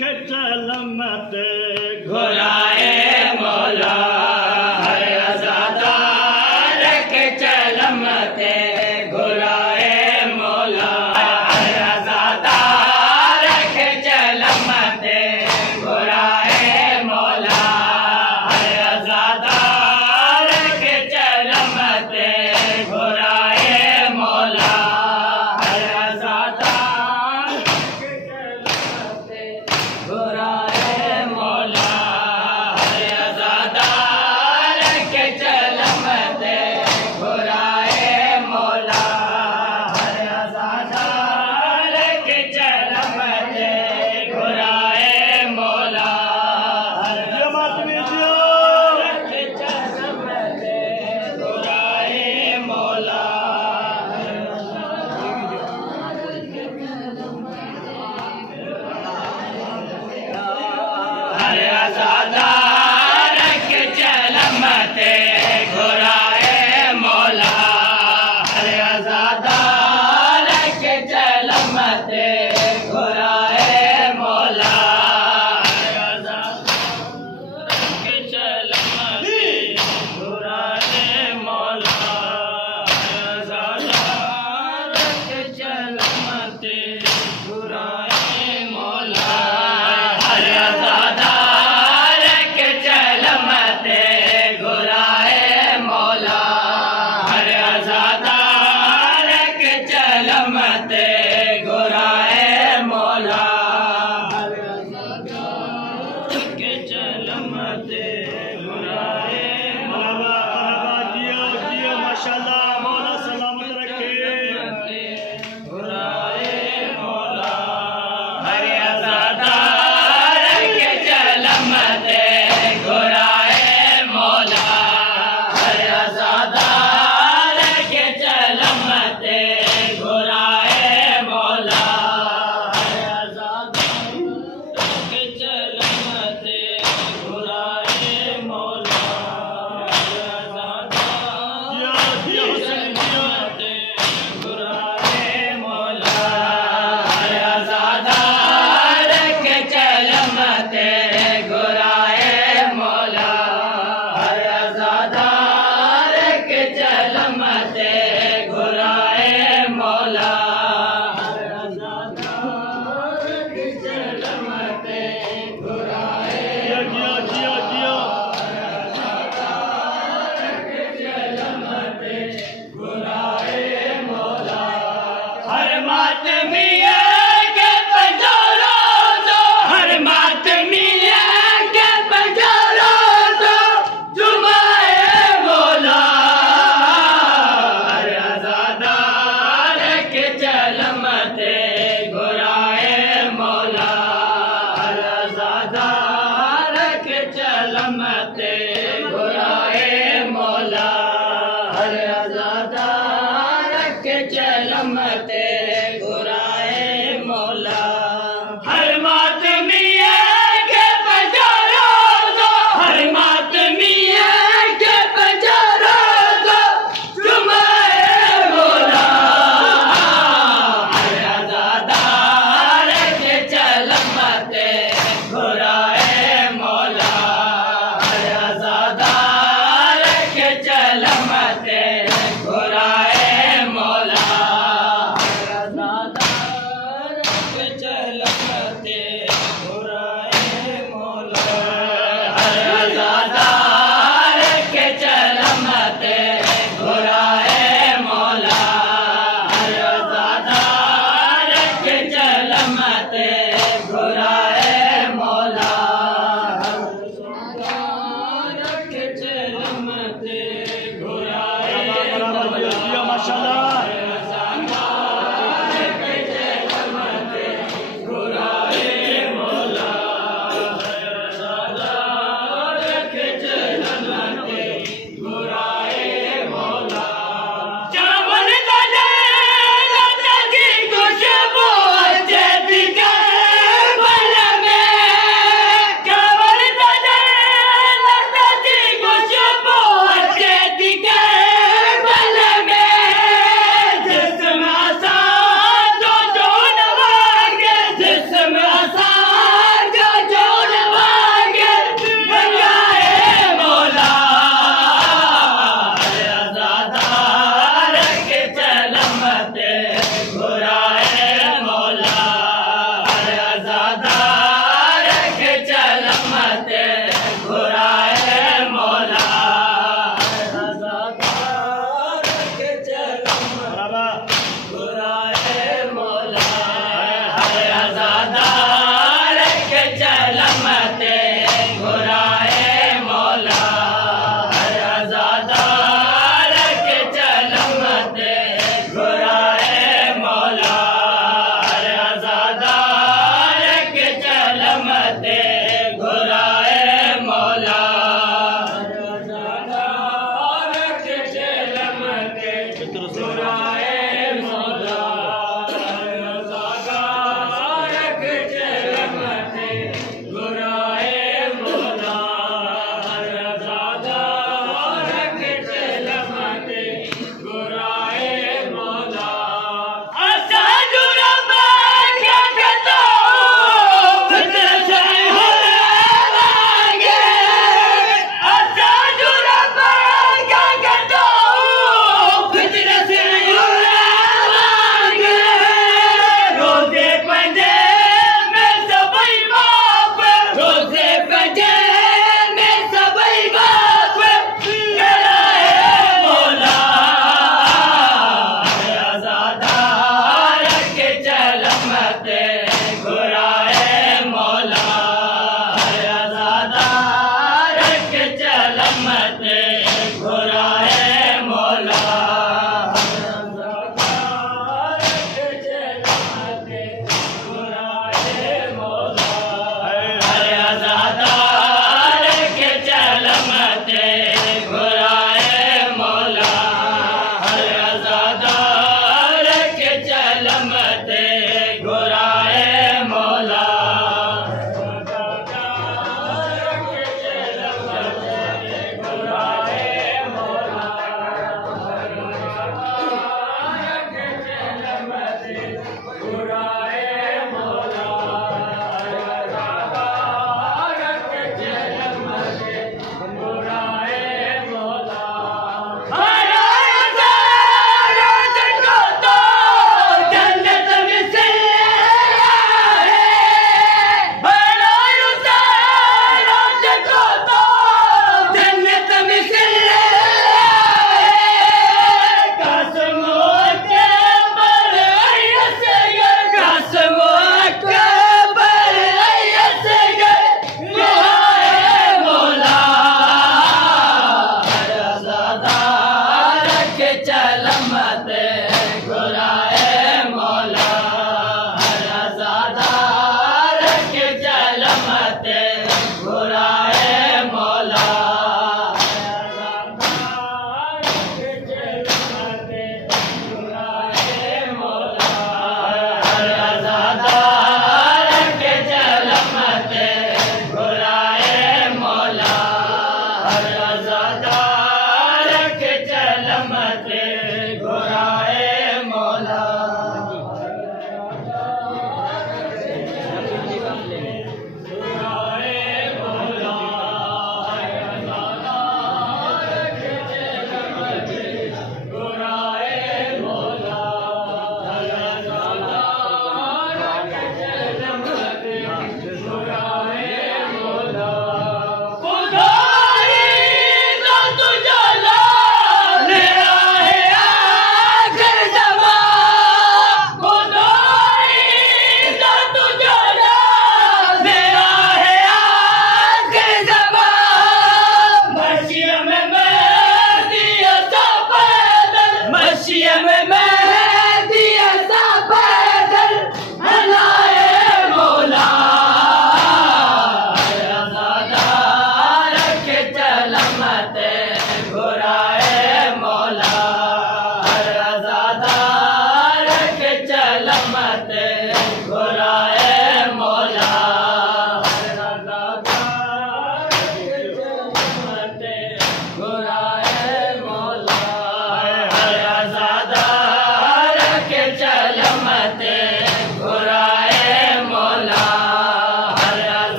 रखे चलमते घोराए मौला हर आज़ादा रखे चलमते घोराए मौला हर आज़ादा रखे चलमते घोराए मौला हर आज़ादा रखे चलमते घोराए मौला हर आज़ादा रखे चलमते घोराए मौला हर आज़ादा रखे चलमते घोराए मौला हर आज़ादा रखे चलमते घोराए मौला हर रखे चलमते घोराए मौला हर आज़ादा रखे चलमते घोराए मौला हर आज़ादा रखे चलमते घोराए मौला हर आज़ादा रखे चलमते घोराए मौला हर आज़ादा रखे चलमते घोराए मौला हर आज़ादा रखे चलमते घोराए मौला हर आज़ादा रखे चलमते घोराए मौला हर आज़ादा रखे चलमते घोराए मौला जियो जियो माशाल्लाह मौला सलामत रखे घोराए मौला हर आज़ादा रखे चलमते घोराए मौला हर आज़ादा रखे चलमते घोराए मौला हर आज़ादा रखे चलमते घोराए मौला हर आज़ादा जियो जियो हुसैन जियो घोराए मौला हर आज़ादा रखे चलमते घोराए मौला हर आज़ादा रखे चलमते घोराए मौला हर आज़ादा रखे चलमते घोराए जियो जियो जियो हर मातमिया के बजारो दो हर मातमिया के बजारो दो जुमाए मौला हर आज़ादा रखे चलमते घोराए मौला हर आज़ादा रखे चलमते घोराए मौला हर आज़ादा रखे चलमते घोराए मौला हर मातमिया के बजारो दो हर मातमिया के बजारो दो जुमाए मौला हर आज़ादा रखे चलमते घोराए मौला हर आज़ादा रखे चलमते घोराए मौला हर आज़ादा रखे चलमते